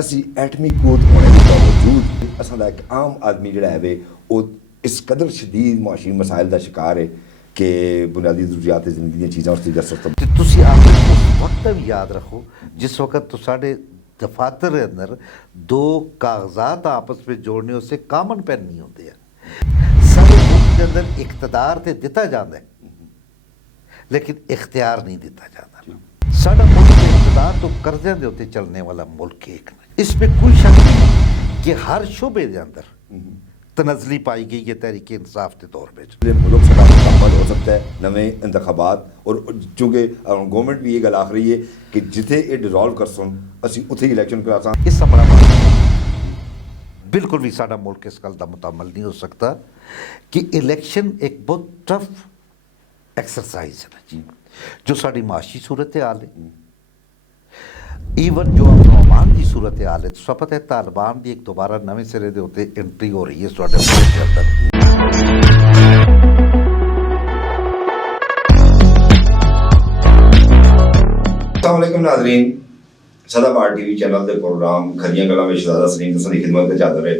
ਅਸੀਂ ਐਟਮਿਕ ਕੂਦ ਹੋਣੇ ਦੇ ਬਾਵਜੂਦ ਅਸਾਂ ਦਾ ਇੱਕ ਆਮ ਆਦਮੀ ਜਿਹੜਾ ਹੈ ਵੇ ਉਹ ਇਸ ਕਦਰ ਸ਼ਦੀਦ ਮੁਆਸ਼ੀ ਮਸਾਇਲ ਦਾ ਸ਼ਿਕਾਰ ਹੈ ਕਿ ਬੁਨਿਆਦੀ ਜ਼ਰੂਰੀਆਤ ਜ਼ਿੰਦਗੀ ਦੀਆਂ ਚੀਜ਼ਾਂ ਉਸ ਦੀ ਦਸਤ ਤੋਂ ਤੇ ਤੁਸੀਂ ਆਪਣੇ ਉਸ ਵਕਤ ਦਾ ਵੀ ਯਾਦ ਰੱਖੋ ਜਿਸ वक्त तो साढ़े दफातर के अंदर दो कागजात आपस में जोड़ने उससे कामन पेन नहीं होते हैं। सारे मुल्क के अंदर इख्तियार तो दिता जाता है लेकिन इख्तियार नहीं दिता जाता। साढ़ा मुल्क के इख्तियार तो कर्जे के उत्ते चलने वाला मुल्क एक नहीं। इसमें कोई शक नहीं कि हर शोबे के अंदर तनजली पाई गई है तहरीक इंसाफ के दौर में। मुल्क सदा मुकम्मल हो सकता है नवे इंतखाबात और चूँकि गवर्नमेंट भी ये गल आख रही है कि जिथे ये डिजोल्व कर सन असी उत्थे इलैक्शन करा सा। इस बड़ा बिल्कुल भी साडा मुल्क इस गल का मुतमल नहीं हो सकता कि इलैक्शन एक बहुत टफ एक्सरसाइज है जी जो साड़ी माशी सूरत हाल है ईवन जो अमान की सूरत हाल है। तो पता है तालिबान की एक दोबारा नवे सिरे के उत्ते एंट्री हो रही है साडे मुल्क के अंदर। अस्सलाम वालेकुम नाज़रीन, सदाबहार टीवी चैनल के प्रोग्राम खरियां गल्लां में शहजादा सलीम हसन की खिदमत में हाज़िर है।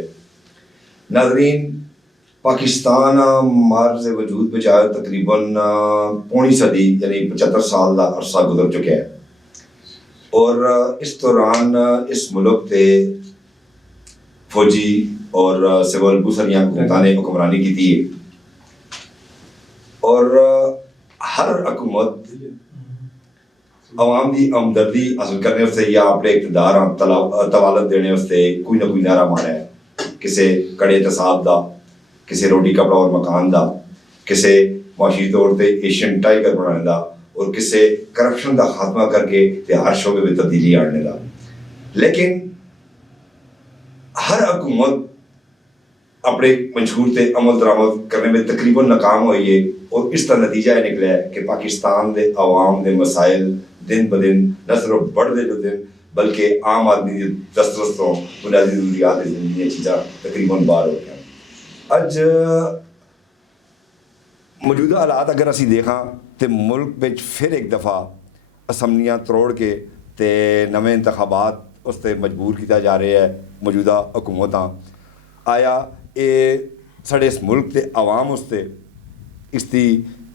नाज़रीन, पाकिस्तान मार्ज वजूद में आया तकरीबन पौनी सदी यानी 75 साल का अरसा गुजर चुका है और इस दौरान इस मुल्क के फौजी और सिविल दूसरियां हुकूमतां ने हुक्मरानी की थी और हर हुकूमत आवाम की हमदर्दी हासिल करने वास्ते या अपने इकतदार तवालत देने वास्ते कोई ना कोई नारा मारा है। किसी कड़े एहतसाब का, किसी रोटी कपड़ा और मकान का, किसी माशी तौर पर एशियन टाइगर बनाने का और किसी करप्शन का खात्मा करके हर शोबे में तब्दीली आने का। लेकिन हर हुकूमत अपने मंशूर से अमल दरामद करने में तकरीबन नाकाम हुई है और इसका नतीजा यह निकला है कि पाकिस्तान के आवाम के मसाइल दिन ब दिन न सिर्फ बढ़ते जो दिन बल्कि आम आदमी की दस्तरस तो बुनियादी जरूरियात जिंदगी चीज़ा तकरीबन बाहर हो गया। अज मौजूदा हालात अगर असी देखा तो मुल्क में फिर एक दफ़ा असम्बलियाँ तरोड़ के ते नवे इंतखाबात उसते मजबूर किया जा रहा है। मौजूदा हुकूमत आया ये साढ़े इस मुल्क के आवाम उसते इसकी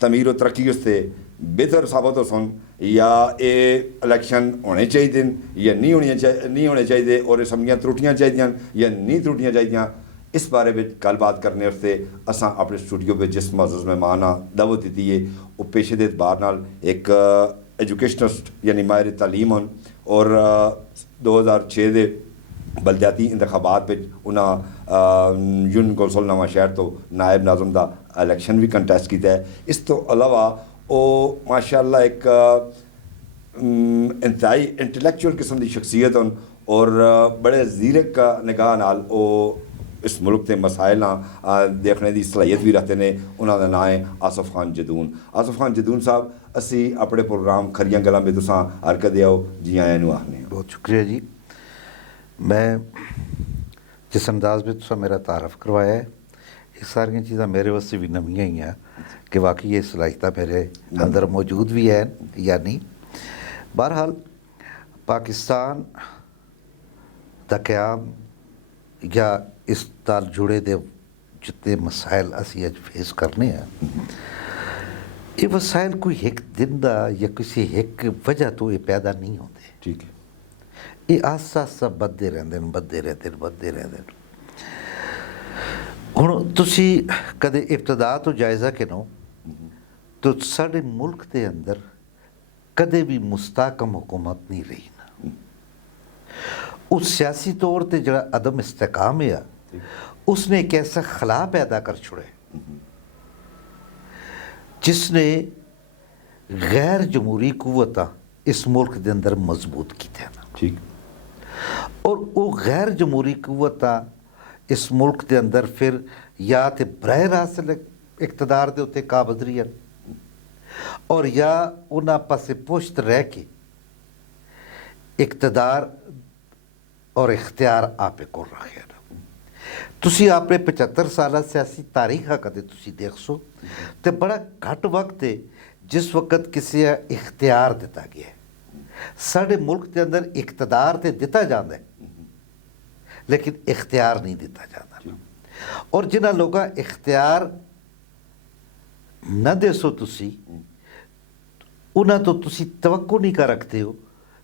तमीर और तरक्की उसते बेहतर साबित हो सन या ये इलैक्शन होने चाहिए या नहीं होने चाहिए और असम्बलियाँ त्रुटियाँ चाहिए या नहीं त्रुटियाँ चाहिए। इस बारे में गलबात करने वास्ते असां अपने स्टूडियो में जिस मज़ूज़ मेहमान दावत दी है वो पेशे के एतबार नाल एक एजुकेशनिस्ट यानी माहिर तालीम हन और 2006 के बलदियाती इंतखाबात में उन्हें यून कौंसल नवा शहर तो नायब नाज़म का इलैक्शन भी कंटेस्ट किया है। इस तो अलावा वो माशाअल्लाह एक इंतहाई इंटलैक्चुअल किस्म की शख्सियत हन और बड़े ज़ीरक निगाह नाल वो इस मुल्क के मसाइल देखने की सलाहियत भी रखते हैं। उन्होंने नाम है आसिफ खान जदून। आसिफ खान जदून साहब असी अपने प्रोग्राम खरियां गल्लां में तुसां हरकत आओ जी आया नूं आखने। बहुत शुक्रिया जी। मैं जिस अंदाज में तुसा मेरा तारफ़ करवाया है ये सारिया चीज़ां मेरे वास्ते भी नवीं ही हैं कि वाकई ये सलाहियत मेरे अंदर मौजूद भी है या नहीं। बहरहाल पाकिस्तान का क़याम या इस नाल जुड़े दे जितने मसाइल असी अज फेस करने हैं ये मसाइल कोई एक दिन का या किसी एक वजह तो ये पैदा नहीं होते। ठीक है, ये आस्ता आस्ता बढ़ते रहते हुण तुसी कदे इब्तदा तो जायज़ा गिनो तो साढ़े मुल्क के अंदर कदे भी मुस्तहकम हुकूमत नहीं रही ना। उस सियासी तौर पर जो अदम इस्तेकाम है उसने एक ऐसा खला पैदा कर छोड़े जिसने गैर जमहूरी कुव्वत इस मुल्क के अंदर मजबूत की थे ना। ठीक, और वो गैर जमहूरी कुव्वत इस मुल्क के अंदर फिर या तो बरह रास्त इकतदार के उत्ते काबज रही और या उन्हें पासे पुश्त रह के इकतदार और इख्तियार आपे को रखे ना। तुसी अपने 75 साल सियासी तारीख कदे तुसी देख सो तो बड़ा घट वक्त है जिस वक्त किसी इख्तियार दिता गया है। साढ़े मुल्क के अंदर इकतदार तो दिता जाता है लेकिन इख्तियार नहीं दिता जाता। और जिन्हां लोगों इख्तियार न दसो तुसी उन्हां तो तुसी तवक्को नहीं कर रखते हो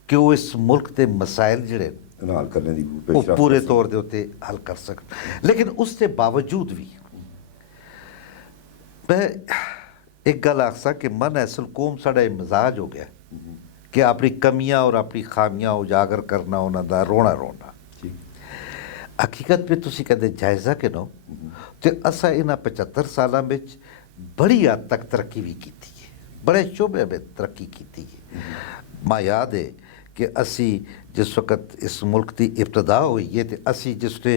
कि वो इस मुल्क के मसाइल जिहड़े हल करने की वो पूरे तौर के उत्ते हल कर सकन। लेकिन उसके बावजूद भी मैं एक गल आखसा कि मन असल कौम साड़ा मिजाज हो गया कि अपनी कमियां और अपनी खामियां उजागर करना, उन्होंने रोना रोना। हकीकत में तुसी कहते जायजा कि नो तो असा इन्हां 75 सालों में बड़ी हद तक तरक्की भी की है, बड़े शोबे में तरक्की की है। मैं याद है कि असी जिस वक्त इस मुल्क की इब्तदा हुई है तो असी जिसने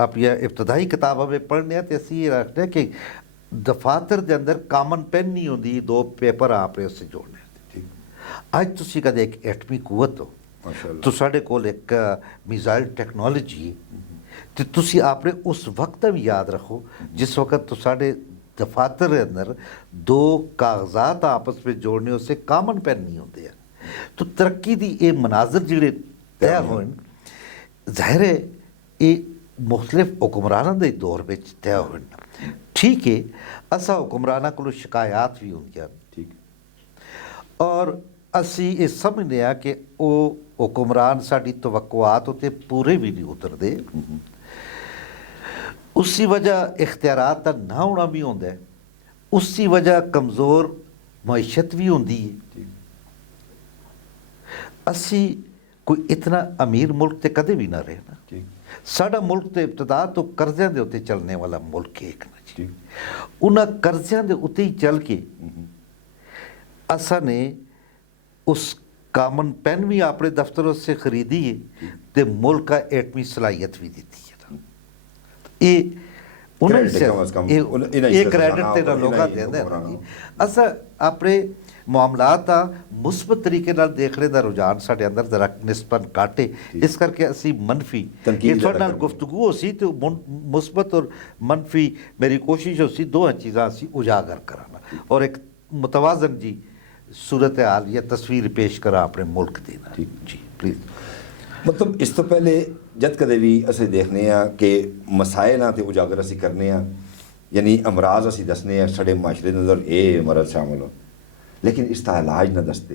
अपनी इब्तदाई किताबों में पढ़ने तो असी ये रखते हैं कि दफातर के अंदर कामन पेन नहीं होंगी, 2 पेपर आपने उससे जोड़ने। अज तुसी कदे एक एटमी कुवत हो तो साढ़े कोल एक मिसाइल टेक्नोलॉजी तो तुसी आपने उस वक्त भी याद रखो जिस वक्त तो साढ़े दफातर के अंदर 2 कागजात आपस में जोड़ने उससे कामन पेन नहीं होते हैं। तो तरक्की की ये मनाजर जिहड़े तय होए जाहिर है ये मुख्तलिफ हुक्मरानां दे दौर में तय होए। ठीक है, असा हुक्मरानां कोलों शिकायत भी होंदियां ठीक, और असी ये समझने आ कि वो हुक्मरान साडी तवक्कुआत उत्ते पूरे भी नहीं उतरते। उसी वजह इख्तियारात का ना होना भी होंदा है, उसी वजह कमज़ोर मईशत भी होंदी है। असी कोई इतना अमीर मुल्क तो कदे भी ना रहे ना, साडा मुल्क तो इब्तदा तो कर्ज़ियां दे उत्ते चलने वाला मुल्क है एक ना जी। उन्हां कर्ज़ियां दे उत्ते ही चल के असा ने उस कामन पेन भी अपने दफ्तरों से खरीदी है तो मुल्क का एटमी सलाहियत भी दी है। ये क्रेडिट तेरा लोग देंदे असा अपने मामलात का मुस्बत तरीके नाल देखने का रुझान साढ़े अंदर जरा निस्बतन घट है। इस करके असी मनफी थोड़े नाल गुफ्तगू हो सी तो मुस्बत और मनफी मेरी कोशिश हो सी दो चीज़ां असी उजागर कराना और एक मुतवाजन जी सूरत हाल या तस्वीर पेश करा अपने मुल्क की। ठीक जी प्लीज़। मतलब इस तो पहले जद कदे भी असी देखने कि मसाइल तो उजागर असी करने यानी अमराज असी दसने साढ़े माशरे के अंदर ये मरद शामिल हो, लेकिन इसका इलाज ना दसते।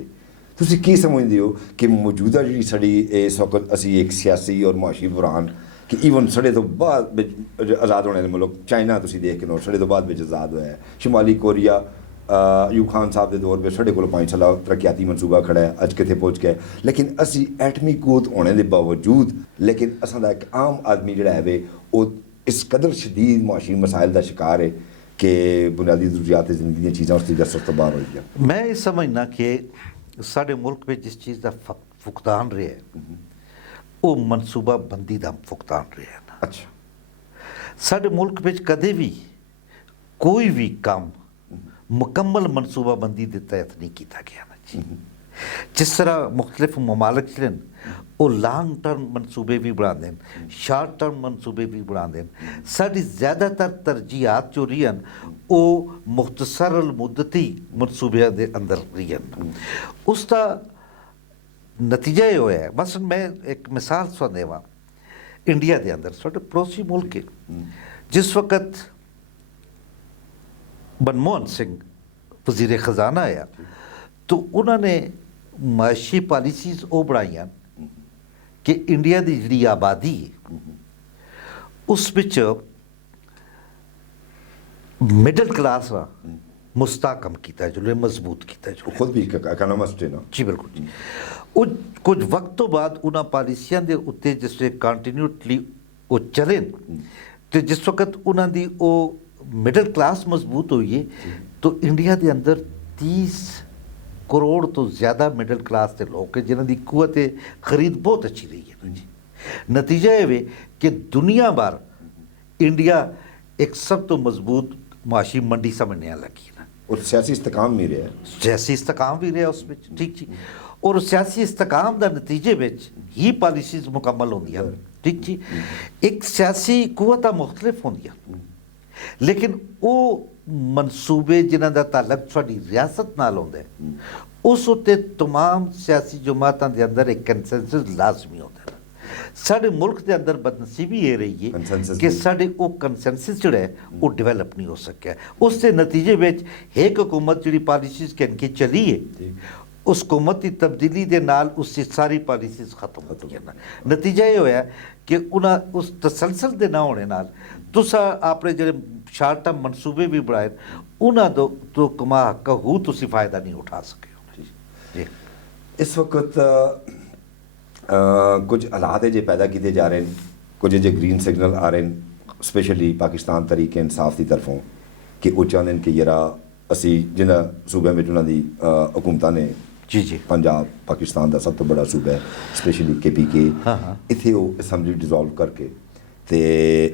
तुसी की समझते हो कि मौजूदा जी साड़ी इस वक्त असी एक सियासी और माशी बुरान कि ईवन साढ़े तो बाद आज़ाद होने मुल्क चाइना तुसी देख के नो साढ़े तो बाद आज़ाद होया है, शिमाली कोरिया अयूब खान साहब के दौर में साढ़े को 5 साल तरक्याती मनसूबा खड़ा है, अज कितने पहुँच गए। लेकिन असी एटमी कूत होने के बावजूद लेकिन असा एक आम आदमी जोड़ा है वो इस कदर शदीद माशी मसाइल का शिकार है कि बुनियादी जरूरियात जिंदगी दी चीज़ां उसकी दस्तरस तो बाहर हो गई। मैं ये समझना कि साढ़े मुल्क में जिस चीज़ का फुकदान रहा है वो मनसूबा बंदी का फुकदान रहा है ना। अच्छा, साढ़े मुल्क में कदे भी कोई भी काम मुकम्मल मनसूबाबंदी के तहत नहीं किया गया ना जी। जिस तरह मुख्तलिफ ममालिक जो वो लॉन्ग टर्म मनसूबे भी बनाते हैं, शार्ट टर्म मनसूबे भी बनाते हैं। साड़ी ज़्यादातर तरजीहात जो रही हैं वो मुख्तसर मुद्दती मनसूबे के अंदर रही हैं। उसका नतीजा ये होया है, बस मैं एक मिसाल सुन देवा इंडिया के अंदर साढ़े पड़ोसी मुल्क है जिस वक्त मनमोहन सिंह वज़ीर ख़जाना आया तो उन्होंने माशी पॉलिसीज़ वो बनाई कि इंडिया की जी आबादी है उस विच मिडल क्लास का मुस्तकम किया जो मजबूत किया जो खुद भी इकोनॉमिस्ट है ना जी बिल्कुल जी। कुछ वक्त तो बाद उन्होंने पॉलिसियां के उत्ते जिससे कंटिन्यूटली वो चले तो जिस वक्त उन्होंने वो मिडल क्लास मजबूत हुई है तो इंडिया के अंदर 30 करोड़ तो ज़्यादा मिडल क्लास के लोग हैं जिन्हों की कुवत खरीद बहुत अच्छी रही है जी। नतीजा ये कि दुनिया भर इंडिया एक सब तो मजबूत माशी मंडी समझने लगी ना और सियासी इस्तेकाम भी रहा, सियासी इस्तेकाम भी रहा उसमें ठीक जी। और सियासी इस्तेकाम का नतीजे में ही पॉलिसीज़ मुकम्मल होंगी ठीक जी। एक सियासी कुवत मुख्तलिफ होंगी लेकिन वो मनसूबे जिन्हों का ताल्लुक साड़ी रियासत नाल होंदा है उस उत्ते तमाम सियासी जमातों के अंदर एक कंसेंसस लाजमी होता है। ਸਾਡੇ ਮੁਲਕ ਦੇ ਅੰਦਰ ਬਦਨਸੀਬੀ ਇਹ ਰਹੀ ਹੈ Consensus ਕਿ ਨਹੀਂ। ਸਾਡੇ ਉਹ ਕੰਸੈਂਸਸ ਜਿਹੜਾ ਹੈ ਉਹ ਡਿਵੈਲਪ ਨਹੀਂ ਹੋ ਸਕਿਆ। ਉਸ ਦੇ ਨਤੀਜੇ ਵਿੱਚ ਇੱਕ ਹਕੂਮਤ ਜਿਹੜੀ ਪਾਲਿਸੀਜ਼ ਕਹਿ ਕੇ ਚੱਲੀ ਹੈ, ਠੀਕ। ਉਸ ਹਕੂਮਤ ਦੀ ਤਬਦੀਲੀ ਦੇ ਨਾਲ ਉਸ ਦੀ ਸਾਰੀ ਪਾਲਿਸੀਜ਼ ਖਤਮ ਹੋ ਗਈਆਂ। ਨਤੀਜਾ ਇਹ ਹੋਇਆ ਕਿ ਉਹਨਾਂ ਉਸ ਤਸਲਸਲ ਦੇ ਨਾ ਹੋਣੇ ਨਾਲ ਤੁਸੀਂ ਆਪਣੇ ਜਿਹੜੇ ਸ਼ਾਰਟ ਟਰਮ ਮਨਸੂਬੇ ਵੀ ਬਣਾਏ ਉਹਨਾਂ ਤੋਂ ਕਮਾ ਕਹੂ ਤੁਸੀਂ ਫਾਇਦਾ ਨਹੀਂ ਉਠਾ ਸਕੇ ਹੋ। ਜੀ ਇਸ ਵਕਤ ਕੁਝ ਹਾਲਾਤ ਜੇ ਪੈਦਾ ਕੀਤੇ ਜਾ ਰਹੇ ਨੇ, ਕੁਝ ਜੇ ਗ੍ਰੀਨ ਸਿਗਨਲ ਆ ਰਹੇ ਨੇ, ਸਪੈਸ਼ਲੀ ਪਾਕਿਸਤਾਨ ਤਰੀਕੇ ਇਨਸਾਫ ਦੀ ਤਰਫੋਂ, ਕਿ ਉਹ ਚਾਹੁੰਦੇ ਨੇ ਕਿ ਯਾਰਾ ਅਸੀਂ ਜਿਨ੍ਹਾਂ ਸੂਬਿਆਂ ਵਿੱਚ ਉਹਨਾਂ ਦੀ ਹਕੂਮਤਾਂ ਨੇ, ਜੀ ਪੰਜਾਬ ਪਾਕਿਸਤਾਨ ਦਾ ਸਭ ਤੋਂ ਬੜਾ ਸੂਬਾ ਹੈ, ਸਪੈਸ਼ਲੀ KPK, ਹਾਂ। ਇੱਥੇ ਉਹ ਅਸੈਂਬਲੀ ਡਿਸੋਲਵ ਕਰਕੇ ਤੇ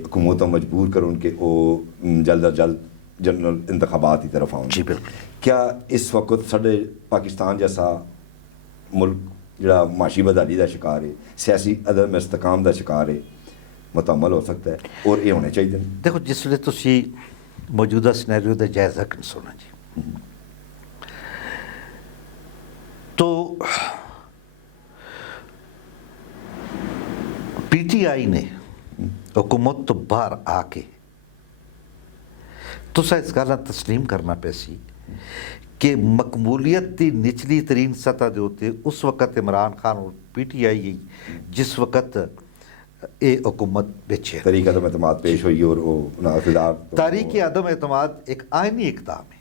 ਹਕੂਮਤ ਨੂੰ ਮਜਬੂਰ ਕਰਨ ਕਿ ਉਹ ਜਲਦ ਅਜ ਜਲਦ जनरल इंतखाबात की तरफ आऊँ। जी बिल्कुल। क्या इस वक्त साढ़े पाकिस्तान जैसा मुल्क जड़ा माशी बदहाली का शिकार है, सियासी अदम इस्तेकाम का शिकार है, मुतम्मल हो सकता है और ये होने चाहिए? देखो जिसले तुसी मौजूदा सिनेरियो का जायजा कर सुना जी, तो PTI ने हुकूमत तो बाहर आके तुसा इस गल तस्लीम करना पैसी कि मकबूलियत की निचली तरीन सतह के उत्ते उस वक्त इमरान खान और PTI जिस वक्त ये हुकूमत बेचे तरीका तो एतमाद पेश हुई और वो नाफिदार तारीख अदम एतमाद एक आइनी इकदाम है।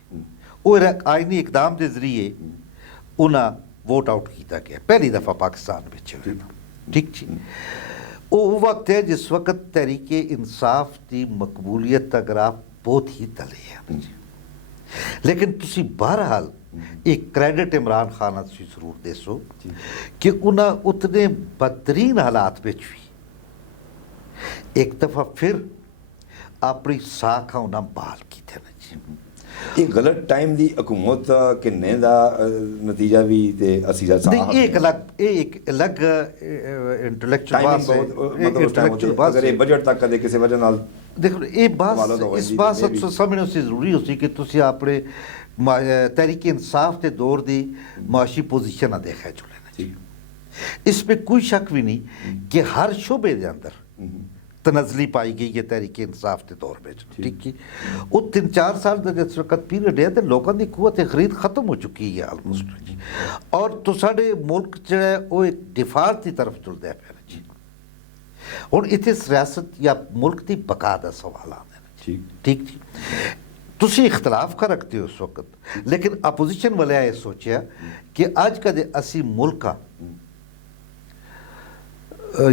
और आइनी इकदाम के जरिए उन्हें वोट आउट किया गया पहली दफ़ा पाकिस्तान में। ठीक जी, वो वक्त है जिस वक्त तहरीके इंसाफ की मकबूलियत का ग्राफ बहुत ही तले है। लेकिन तुसी बहरहाल एक क्रेडिट इमरान खान तुसी जरूर देसो कि उन्हें उतने बदतरीन हालात में भी एक दफ़ा फिर अपनी साख उन्हें बहाल की थे ना जी। ये गलत टाइम दी हुकूमत किन्ने दा नतीजा भी ते असी दा साहब नहीं, एक अलग इंटेलेक्चुअल बात है। इंटेलेक्चुअल बात अगर ये बजट तक कदे किसी वजह नाल देखो ये बात इस बात समझने से जरूरी होती कि तुसी अपने तहरीक इंसाफ के दौर की माशी पोजीशन ना देखा जो लेना चाहिए। इसमें कोई शक भी नहीं कि हर शोबे के अंदर तनजली पाई गई है तहरीक इंसाफ के दौर में। ठीक है, वो 3-4 साल का जिस वक्त पीरियड है तो लोगों की कुवत खरीद खत्म हो चुकी है ऑलमोस्ट जी। और तो साढ़े मुल्क जो है वो एक डिफाल्ट की तरफ चलता है जी। हुण इत्थे सियासत या मुल्क की बका का सवाल आंदा है। ठीक जी, तुसी इख्तलाफ का रखते हो उस वक्त, लेकिन अपोजिशन वाले ये सोचा कि अज कदे असी मुल्क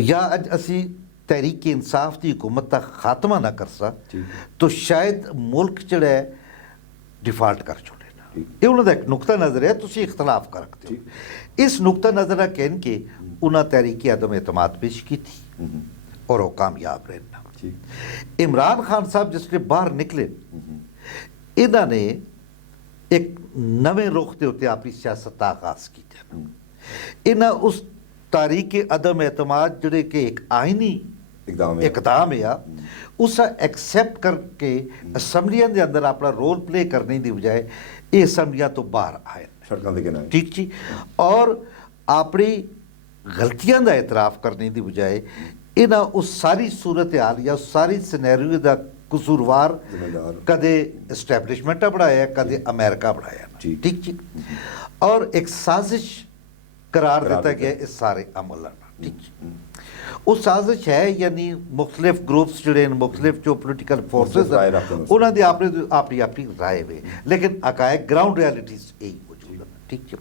या अज असी तहरीक इंसाफ की हुकूमत का खात्मा ना कर सा तो शायद मुल्क जड़ा है डिफाल्ट कर छोड़े ना। ये उन्होंने एक नुकता नज़र है, तुसी इख्तलाफ कर रखते हो। इस नुकता नज़र ना कहन के उन्हें तहरीक अदम एतमाद पेश की थी और वो कामयाब रहना। इमरान खान साहब जिसले बाहर निकले इन्होंने एक नवे रुख के उत्ते अपनी सियासत का आगाज किया। इन्हें उस तारीख अदम एतमाद जोड़े कि एक आइनी इकदाम है उस एक्सेप्ट करके असैम्बलियां के अंदर अपना रोल प्ले करने की बजाय ये असैम्बलियां तो बाहर आए। ठीक जी, और अपनी गलतियों का एतराफ़ करने की बजाय इन्हें उस सारी सूरत हाल या उस सारी सिनेरियो का कसूरवार कदे एस्टैबलिशमेंट बनाया कदे अमेरिका बनाया। ठीक जी, और एक साजिश करार देता गया इस सारे अमल। ठीक जी, वो साजिश है यानी मुख्तलिफ ग्रुप्स जोड़े मुख्तलिफ जो पोलिटिकल फोर्सेस उन्होंने अपनी अपनी राय वे, लेकिन अकायक ग्राउंड रियलिटीज यही मौजूद है। ठीक है,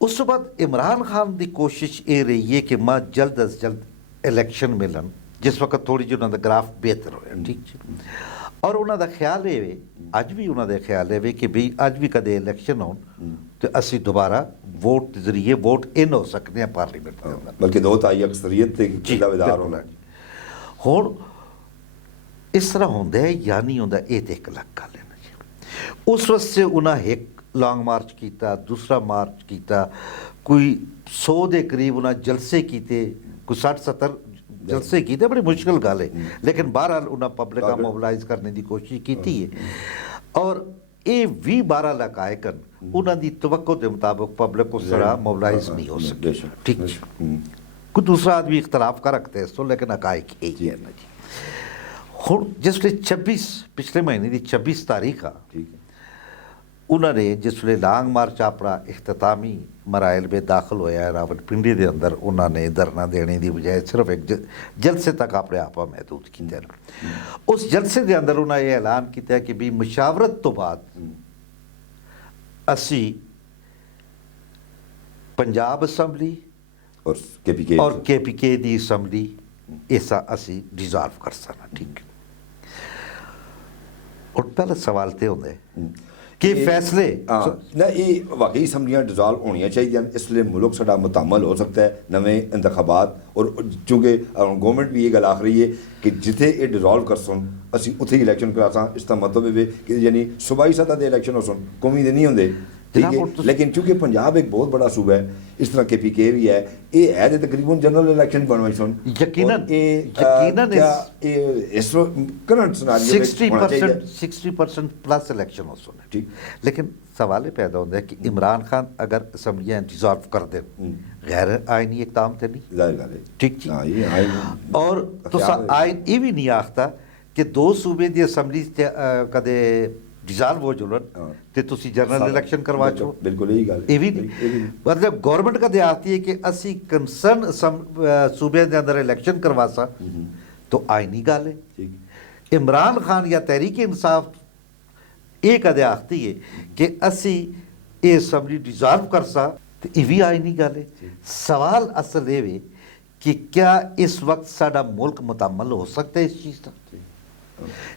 उस बाद इमरान खान की कोशिश ये रही है कि मैं जल्द अज जल्द इलैक्शन मिलन, जिस वक्त थोड़ी जी उन्होंने ग्राफ बेहतर होया। ठीक है, और उन्होंने ख्याल है अज भी उन्होंने ख्याल है कि भाई अज भी कदे इलैक्शन हो तो असी दोबारा वोट के जरिए वोट इन हो सकते हैं पार्लीमेंट के अंदर, बल्कि 2/3 अक्सरियत के दावेदार होना। हुण इस तरह होंदा है या नहीं होंदा ये तो एक अलग गल है ना जी। उस वास्ते उन्हें एक लॉन्ग मार्च किया, दूसरा मार्च किया, कोई 100 के करीब उन्हें जलसे किए, कोई 60-70 जलसे किए, बड़ी मुश्किल गल है, लेकिन बहरहाल उन्हें पब्लिक का मोबिलाइज करने की कोशिश की है। और ये 20-12 लाख आयकन उन्होंने तवक्को के मुताबिक पब्लिक उस तरह मोबिलाइज नहीं हो सकी। ठीक कोई दूसरा आदमी इख्तलाफ का रखते हैं तो, लेकिन हकायक यही है ना जी। हुण जिसले 26 पिछले महीने की 26 तारीख आ, ठीक है, उन्होंने जिसले लांग मार्च अपना इख्तितामी मराइल में दाखिल होया रावलपिंडी के अंदर, उन्होंने धरना देने की बजाय सिर्फ एक जलसे तक अपने आप महदूद किया। उस जलसे के अंदर उन्होंने ये ऐलान किया कि भी मुशावरत तो बाद असी पंजाब असैम्बली और KPK की असैम्बली ऐसा असी डिजॉल्व कर सकना। ठीक है, और पहले सवाल तो होंगे कि फैसले ना ये वाकई असैम्बलियां डिजॉल्व होनी चाहिए, इसलिए मुल्क साडा मुतअम्मल हो सकता है नवे इंतखाबात। और चूँकि गवर्नमेंट भी ये गल आख रही है कि जिथे ये डिजॉल्व कर सन असी उत्थे इलैक्शन करा सा, इसका मतलब है कि यानी सूबाई सतह के इलैक्शन हो सन, कौमी दे नहीं होंगे। ठीक है, लेकिन चूँकि पंजाब एक बहुत बड़ा सूबा है, इस तरह KPK भी है, ये है तो तकरीबन जनरल इलैक्शन बनवाई सन यकीनन इस करंट सिनेरियो 60% प्लस इलेक्शन हो सुने। ठीक, लेकिन सवाल ये पैदा होता है कि इमरान खान अगर असम्बलियां डिजॉल्व कर दे गैर आइनी इकदाम तो नहीं, जाहिर गल है। ठीक जी। हाँ, ये आइन और तुसा आइन ये भी नहीं आखता कि 2 सूबे की असम्बली कदे डिजॉल्व हो जुलन ते तुसी जनरल इलेक्शन करवा चो। बिल्कुल यही गल ये भी नहीं, मतलब गवर्नमेंट का आती है कि असी कंसर्न सूबे के अंदर इलेक्शन करवा सा, तो आईनी गल है। इमरान खान या तहरीक इंसाफ ये कदे आखती है कि असी ये असम्बली डिजॉल्व कर सा, तो ये भी आईनी गल है। सवाल असल ये वे कि क्या इस वक्त साडा मुल्क मुतअम्मल हो सकता है इस चीज़ का?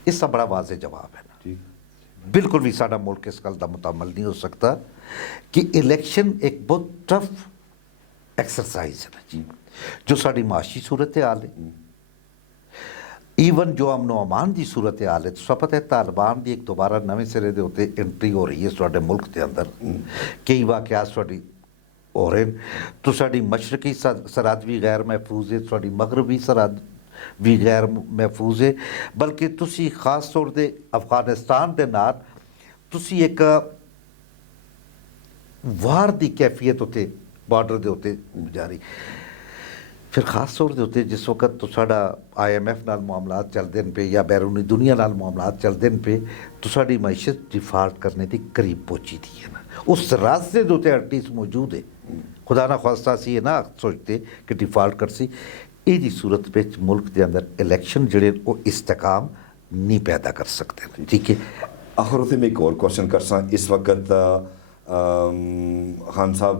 इसका बड़ा वाज़ेह जवाब है ना, बिल्कुल भी साडा मुल्क इस गल का मुतअम्मल नहीं हो सकता कि इलेक्शन एक बहुत टफ एक्सरसाइज है ना जी, जो साड़ी माशी सूरत हाल है, ईवन जो अमनो अमान की सूरत हाल है। तो पता है तालिबान की एक दोबारा नवे सिरे के उत्ते एंट्री हो रही है साडे मुल्क के अंदर, कई वाक़यात साड़ी हो रहे हैं। तो साड़ी मशरकी सरहद भी गैर महफूज है, साड़ी मगरबी सरहद भी गैर महफूज है, बल्कि तुसी खास तौर पर अफगानिस्तान के नाल तुसी एक वार की कैफियत उत्ते बॉर्डर के उत्ते जारी। फिर खास तौर के उत्ते जिस वक्त तो साडा IMF नाल मामलात चलते हैं पे या बैरूनी दुनिया नाल मामलात चलते हैं पे, तो साड़ी मैशत डिफाल्ट करने के करीब पहुंची थी है ना। उस रास्ते के उत्ते आर्टिस्ट मौजूद है, खुदा ना खास्ता सी ये ना सोचते कि डिफाल्ट कर सी। ये सूरत में मुल्क के अंदर इलैक्शन जड़े वो इस्तेकाम नहीं पैदा कर सकते। ठीक है, आखिर उत्ते मैं एक और क्वेश्चन कर सा, इस वक्त खान साहब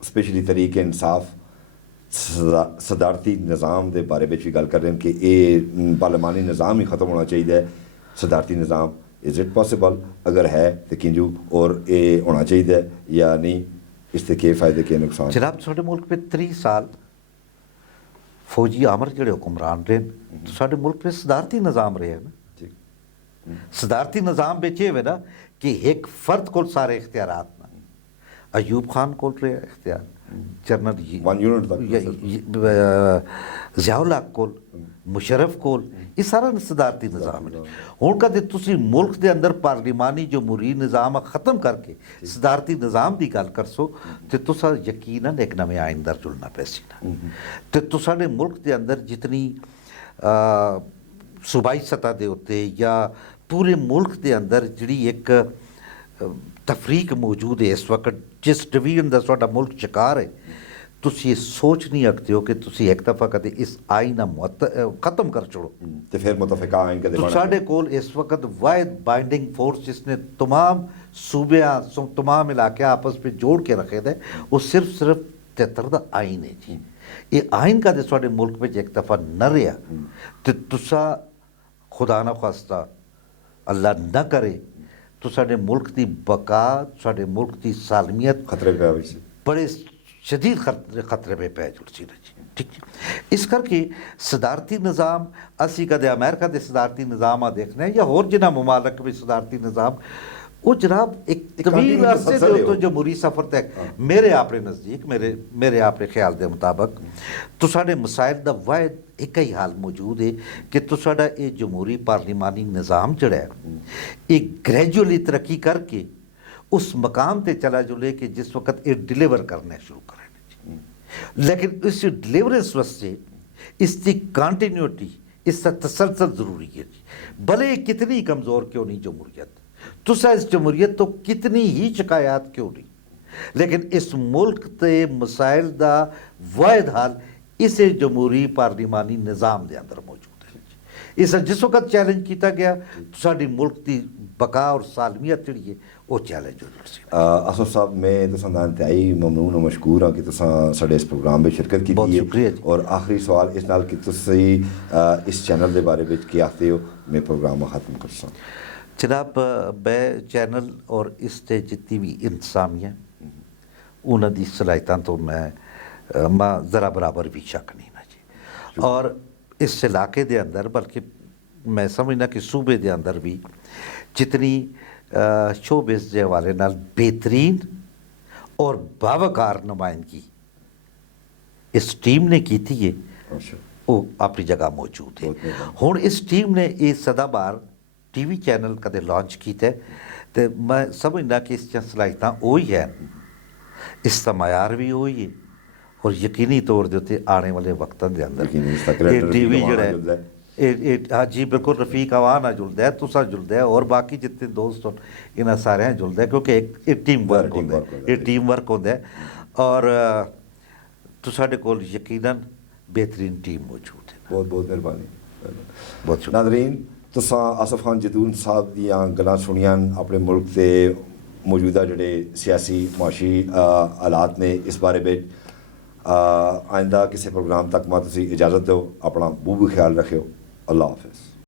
स्पेशली तरीके इंसाफ सदारती निज़ाम के बारे में भी गल कर रहे हैं कि ये पार्लिमानी निज़ाम ही ख़त्म होना चाहिए, सदारती निज़ाम। Is it possible? अगर है तो किंजू, और ये होना चाहिए या नहीं, इससे क्या फ़ायदे क्या नुकसान? जनाब साढ़े मुल्क में 30 साल फौजी आमर जड़े हुक्मरान रहे, तो साढ़े मुल्क में सदारती निज़ाम रहे हैं ना। सदारती निज़ाम बेच ये ना कि एक फर्द को सारे इख्तियारात ना, अयूब खान को रहे इख्तियार, जनरल ज़ियाउल हक को, मुशर्रफ को, ये सारा सदारती निज़ाम है। हुण कदे तुसी मुल्क के अंदर पार्लिमानी जमहूरी निज़ाम ख़त्म करके सदारती निज़ाम की गल कर सो, तो तुसा यकीनन एक नवे आइन दर जुलना पैसी ना। तो तुसाडे मुल्क के अंदर जितनी सूबाई सतह के उत्ते या पूरे मुल्क के अंदर जिहड़ी एक तफरीक मौजूद है इस वक्त, जिस डिवीजन का साडा मुल्क शिकार है, तुसी ये सोच नहीं सकते हो कि तुसी एक दफ़ा कदे इस आइन ख़त्म कर छोड़ो तो फिर मुतफ़िका आइन कदे तो साढ़े कोल इस वक्त वाहिद बाइंडिंग फोर्स जिसने तमाम सूबे तमाम इलाके आपस में जोड़ के रखे थे, वो सिर्फ 73 का आइन है जी। ये आइन का दे साढ़े मुल्क में एक दफ़ा न रहा तो तुसा खुदा ना खास्ता अल्लाह न करे तो साढ़े मुल्क की बका, साढ़े मुल्क की सालमियत खतरे पे आवी सी, बड़े शदीद खतरे में पै जुड़सी जी। ठीक है, इस करके सदारती निज़ाम असी कदे अमेरिका के सदारती निज़ाम देखने या होर जिन्हों मुमालक में सदारती निज़ाम वो जनाब एक तवील अरसे तो जमहूरी सफ़र तक मेरे अपने नज़दीक मेरे अपने ख्याल के मुताबिक तो साढ़े मसाइल का वाहिद एक ही हाल मौजूद है कि तो साढ़ा ये जमहूरी पार्लिमानी निज़ाम जड़ा है ये ग्रेजुअली तरक्की करके उस मकाम पर चला जुले कि जिस वक्त ये डिलीवर करने शुरू करें। लेकिन इस डिलीवरेंस वास्ते इसकी कंटिन्यूटी, इसका तसलसल ज़रूरी है जी। भले कितनी कमज़ोर क्यों नहीं जमहूरियत, तुसा इस जमहूरियत तो कितनी ही शिकायत क्यों नहीं, लेकिन इस मुल्क के मसाइल का वाहिद हल इस जमहूरी पार्लिमानी निज़ाम के अंदर मौजूद है। इस जिस वक्त चैलेंज किया गया साडी मुल्क की बका और सालमियत जी है वो चैलेंज हो सी। असफ साहब मैं तुसां दा इंतहाई ममनून और मशकूर हाँ कि तुसां साडे इस प्रोग्राम में शिरकत की बहुत शुक्रिया जी। और आखिरी सवाल इस नाल कि तुसी इस चैनल के बारे में क्या आखते हो, मैं प्रोग्राम खत्म कर सा। जनाब मैं चैनल और इस ते जितनी भी इंतजामिया उन्होंने सलाहियतां तो मैं ज़रा बराबर भी शक नहीं ना जी। और इस इलाके के अंदर बल्कि मैं समझना कि सूबे के अंदर भी जितनी शोबिस के हवाले नाल बेहतरीन और बावकार नुमाइंदगी इस टीम ने की थी है वो अपनी जगह मौजूद है। हुण इस टीम ने ये सदाबार टीवी चैनल कदे लॉन्च किया तो मैं समझना कि इस सलाहियतां वही है, इसका मयार भी वही है और यकीनी तौर के उत्ते आने वाले वक्तों के अंदर ये टीवी जोड़ा हाँ जी बिल्कुल रफीक आवान जुड़ता है, तुसा जुड़ता है और बाकी जितने दोस्त हो इन्हें सारे जुड़ता है क्योंकि एक टीम वर्क होता है, ये टीम वर्क होता है और तुसाडे कोल यकीनन बेहतरीन टीम मौजूद है। बहुत बहुत मेहरबानी। बहुत शुक्रिया। नादरीन तुसां आसफ खान जदून साहब दियां गल्लां सुनियां अपने मुल्क के मौजूदा जड़े सियासी माशी हालात ने इस बारे में आइंदा किसी प्रोग्राम तक मैं तुसी इजाज़त दो, अपना बहुत ख्याल रखियो। अल्लाह हाफिज़।